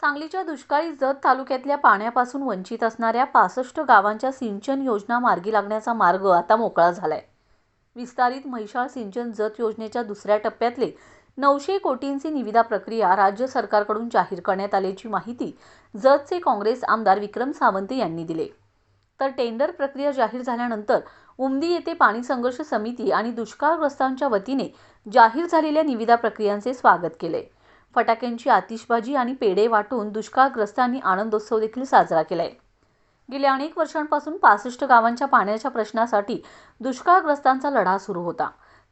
सांगलीच्या दुष्काळी जत तालुक्यातल्या पाण्यापासून वंचित असणाऱ्या पासष्ट गावांच्या सिंचन योजना मार्गी लागण्याचा मार्ग आता मोकळा झालाय. विस्तारित म्हैसाळ सिंचन जत योजनेच्या दुसऱ्या टप्प्यातले नऊशे कोटींची निविदा प्रक्रिया राज्य सरकारकडून जाहीर करण्यात आल्याची माहिती जतचे काँग्रेस आमदार विक्रम सावंत यांनी दिले. तर टेंडर प्रक्रिया जाहीर झाल्यानंतर उमदी येथे पाणी संघर्ष समिती आणि दुष्काळग्रस्तांच्या वतीने जाहीर झालेल्या निविदा प्रक्रियांचे स्वागत केले. फटाक्यांची आतिषबाजी आणि पेढे वाटून दुष्काळग्रस्तांनी आनंदोत्सव देखील साजरा केलाय. गेल्या अनेक वर्षांपासून पासष्ट गावांच्या पाण्याच्या प्रश्नासाठी दुष्काळग्रस्तांचा लढा सुरू होता.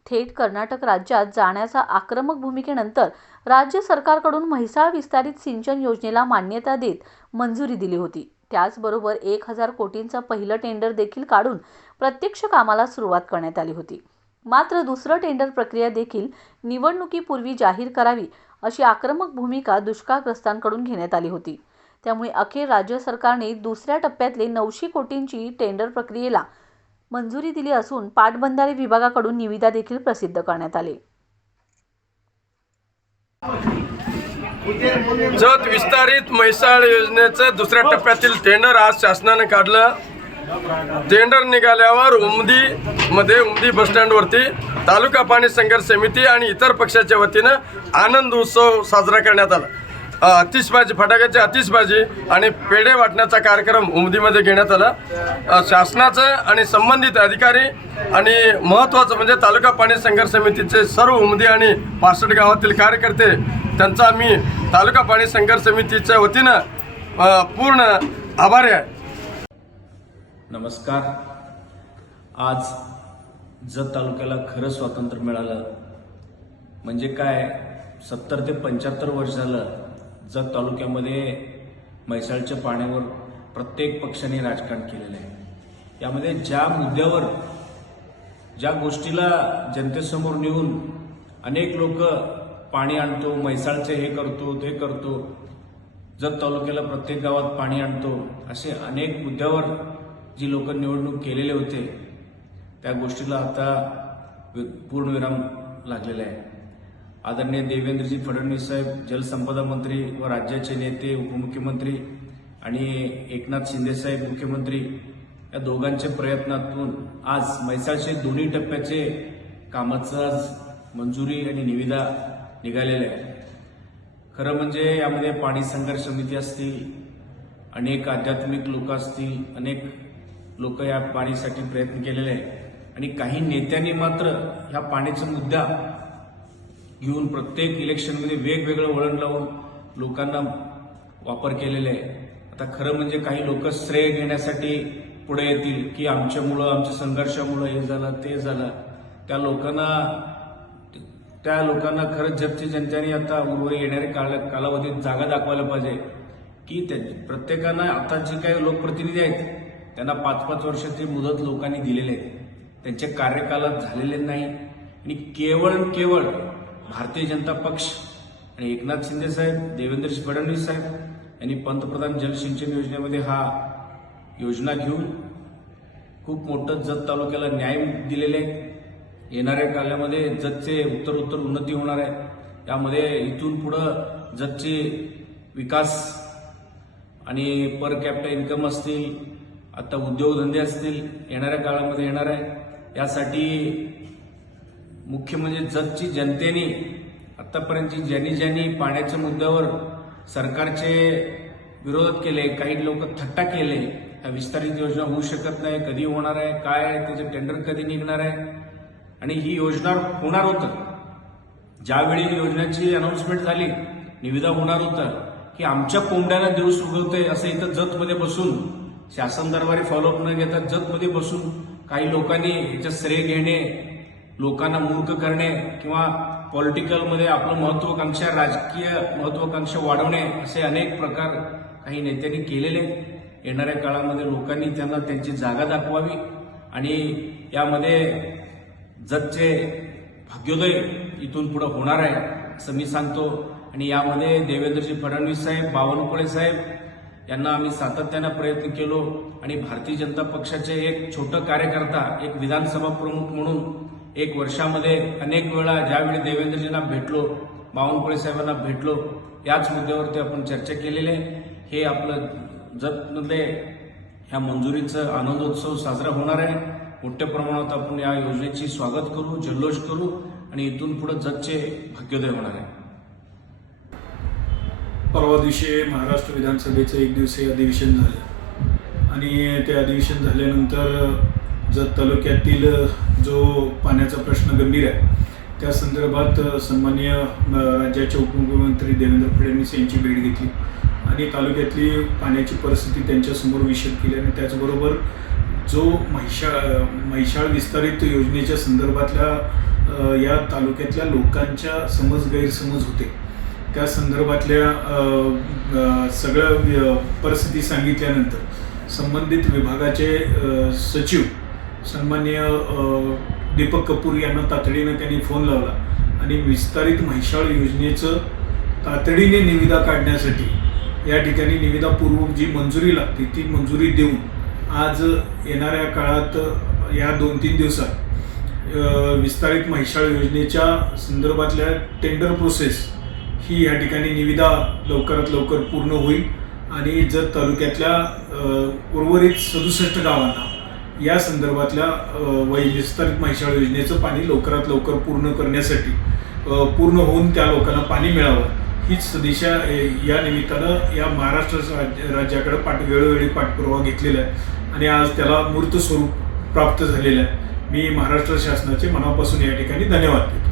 थेट कर्नाटक राज्यात जाण्याच्या आक्रमक भूमिकेनंतर राज्य सरकारकडून म्हैसाळ विस्तारित सिंचन योजनेला मान्यता देत मंजुरी दिली होती. त्याचबरोबर एक हजार कोटींचं पहिलं टेंडर देखील काढून प्रत्यक्ष कामाला सुरुवात करण्यात आली होती. मात्र दुसरं टेंडर प्रक्रिया देखील निवडणुकीपूर्वी जाहीर करावी अशी आक्रमक भूमिका दुष्काळग्रस्तांकडून घेण्यात आली होती. त्यामुळे अखेर राज्य सरकारने दुसऱ्या टप्प्यातले नऊशे कोटींची टेंडर प्रक्रियेला मंजुरी दिली असून पाटबंधारे विभागाकडून निविदा देखील प्रसिद्ध करण्यात आले. जत विस्तारित म्हैसाळ योजनेचं दुसऱ्या टप्प्यातील टेंडर आज शासनाने काढलं. टेंडर निघाल्यावर उमदी मध्ये उमदी बसस्टँडवरती तालुका पाणी संघर्ष समिती आणि इतर पक्षाच्या वतीनं आनंद उत्सव साजरा करण्यात आला. आतिषबाजी फटाक्याची आतिषबाजी आणि पेढे वाटण्याचा कार्यक्रम उमदीमध्ये घेण्यात आला. शासनाचं आणि संबंधित अधिकारी आणि महत्त्वाचं म्हणजे तालुका पाणी संघर्ष समितीचे सर्व उमदी आणि पासट गावातील कार्यकर्ते त्यांचा मी तालुका पाणी संघर्ष समितीच्या वतीनं पूर्ण आभारी आहे. नमस्कार. आज जत तालुक्याला खरं स्वातंत्र्य मिळालं. म्हणजे काय? सत्तर ते पंच्याहत्तर वर्ष झालं जत तालुक्यामध्ये म्हैसाळच्या पाण्यावर प्रत्येक पक्षाने राजकारण केलेलं आहे. यामध्ये ज्या मुद्द्यावर ज्या गोष्टीला जनतेसमोर नेऊन अनेक लोक पाणी आणतो म्हैसाळचे हे करतो ते करतो जत तालुक्याला प्रत्येक गावात पाणी आणतो असे अनेक मुद्द्यावर जी लोक निवडणूक केलेले होते त्या गोष्टीला आता वि- पूर्णविराम लागलेला आहे. आदरणीय देवेंद्रजी फडणवीस साहेब जलसंपदा मंत्री व राज्याचे नेते उपमुख्यमंत्री आणि एकनाथ शिंदेसाहेब मुख्यमंत्री या दोघांच्या प्रयत्नातून आज म्हैसाळचे दोन्ही टप्प्याचे कामाचं आज मंजुरी आणि निविदा निघालेल्या आहे खरं म्हणजे यामध्ये पाणी संघर्ष समिती असतील अनेक आध्यात्मिक लोक असतील अनेक लोक या पाणीसाठी प्रयत्न केलेले आहे आणि काही नेत्यांनी मात्र ह्या पाण्याचा मुद्दा घेऊन प्रत्येक इलेक्शनमध्ये वेगवेगळं वळण लावून लोकांना वापर केलेला आहे. आता खरं म्हणजे काही लोक श्रेय घेण्यासाठी पुढे येतील की आमच्यामुळं आमच्या संघर्षामुळं हे झालं ते झालं. त्या लोकांना त्या लोकांना खरंच जगची जनतेने आता उर्वरित येणाऱ्या काळ कालावधीत जागा दाखवायला पाहिजे. की त्या प्रत्येकानं आता जे काही लोकप्रतिनिधी आहेत त्यांना पाच पाच वर्षाची मुदत लोकांनी दिलेली आहे. त्यांचे कार्यकालात झालेले नाही. आणि केवळ केवळ भारतीय जनता पक्ष आणि एकनाथ शिंदे साहेब देवेंद्र फडणवीस साहेब यांनी पंतप्रधान जलसिंचन योजनेमध्ये हा योजना घेऊन खूप मोठं जत तालुक्याला न्याय दिलेले आहे. येणाऱ्या काळामध्ये जतचे उत्तर उत्तर उन्नती होणार आहे. त्यामध्ये इथून पुढं जतचे विकास आणि पर कॅपिटल इन्कम असतील आता उद्योगधंदे असतील येणाऱ्या काळामध्ये येणार आहे. यासाठी मुख्य म्हणजे जतची जनतेने आत्तापर्यंतची ज्यांनी ज्यांनी पाण्याच्या मुद्द्यावर सरकारचे विरोध केले काही लोक थट्टा केले विस्तारित योजना होऊ शकत नाही कधी होणार आहे काय त्याचे टेंडर कधी निघणार आहे? आणि ही योजना होणार होतं. ज्यावेळी योजनेची अनाऊन्समेंट झाली निविदा होणार होतं की आमच्या कोंबड्याला दिवस उगवते असं इथं जतमध्ये बसून शासन दरबारी फॉलोअप न घेता जतमध्ये बसून काही लोकांनी याचं श्रेय घेणे लोकांना मूर्ख करणे किंवा पॉलिटिकलमध्ये आपलं महत्वाकांक्षा राजकीय महत्वाकांक्षा वाढवणे असे अनेक प्रकार काही नेत्यांनी केलेले. येणाऱ्या काळामध्ये लोकांनी त्यांना त्यांची जागा दाखवावी आणि यामध्ये जगचे भाग्योदय इथून पुढे होणार आहे असं मी सांगतो. आणि यामध्ये देवेंद्रजी फडणवीस साहेब बावनकुळे साहेब यांना आम्ही सातत्यानं प्रयत्न केलो आणि भारतीय जनता पक्षाचे एक छोटं कार्यकर्ता एक विधानसभा प्रमुख म्हणून एक वर्षामध्ये अनेक वेळा ज्यावेळी देवेंद्रजींना भेटलो बावनकुळे साहेबांना भेटलो याच मुद्द्यावरती आपण चर्चा केलेली आहे. हे आपलं जपमध्ये ह्या मंजुरीचं आनंदोत्सव साजरा होणार आहे. मोठ्या प्रमाणात आपण या योजनेची स्वागत करू जल्लोष करू आणि इथून पुढे जगचे भाग्योदय होणार आहे. परवा दिवशी महाराष्ट्र विधानसभेचं एक दिवसीय अधिवेशन झालं. आणि ते अधिवेशन झाल्यानंतर जत तालुक्यातील जो पाण्याचा प्रश्न गंभीर आहे त्या संदर्भात सन्माननीय राज्याचे उपमुख्यमंत्री देवेंद्र फडणवीस यांची भेट घेतली. आणि तालुक्यातली पाण्याची परिस्थिती त्यांच्यासमोर विषद केली आणि त्याचबरोबर जो महिषा महिषाळ विस्तारित योजनेच्या संदर्भातल्या या तालुक्यातल्या लोकांच्या समज गैरसमज होते. त्या संदर्भातल्या सगळ्या परिस्थिती सांगितल्यानंतर संबंधित विभागाचे सचिव सन्मान्य दीपक कपूर यांना तातडीनं त्यांनी फोन लावला आणि विस्तारित म्हैसाळ योजनेचं तातडीने निविदा काढण्यासाठी या ठिकाणी निविदापूर्वक जी मंजुरी लागते ती मंजुरी देऊन आज येणाऱ्या काळात या दोन तीन दिवसात विस्तारित म्हैसाळ योजनेच्या संदर्भातल्या टेंडर प्रोसेस ही या ठिकाणी निविदा लवकरात लवकर पूर्ण होईल. आणि जत तालुक्यातल्या उर्वरित सदुसष्ट गावांना या संदर्भातल्या वै विस्तारित महिशाळ योजनेचं पाणी लवकरात लवकर पूर्ण करण्यासाठी पूर्ण होऊन त्या लोकांना पाणी मिळावं. हीच दिशा या निमित्तानं या महाराष्ट्र राज्य- राज्याकडे पाठ वेळोवेळी पाठपुरावा घेतलेला आहे. आणि आज त्याला मूर्त स्वरूप प्राप्त झालेलं आहे. मी महाराष्ट्र शासनाचे मनापासून या ठिकाणी धन्यवाद देतो.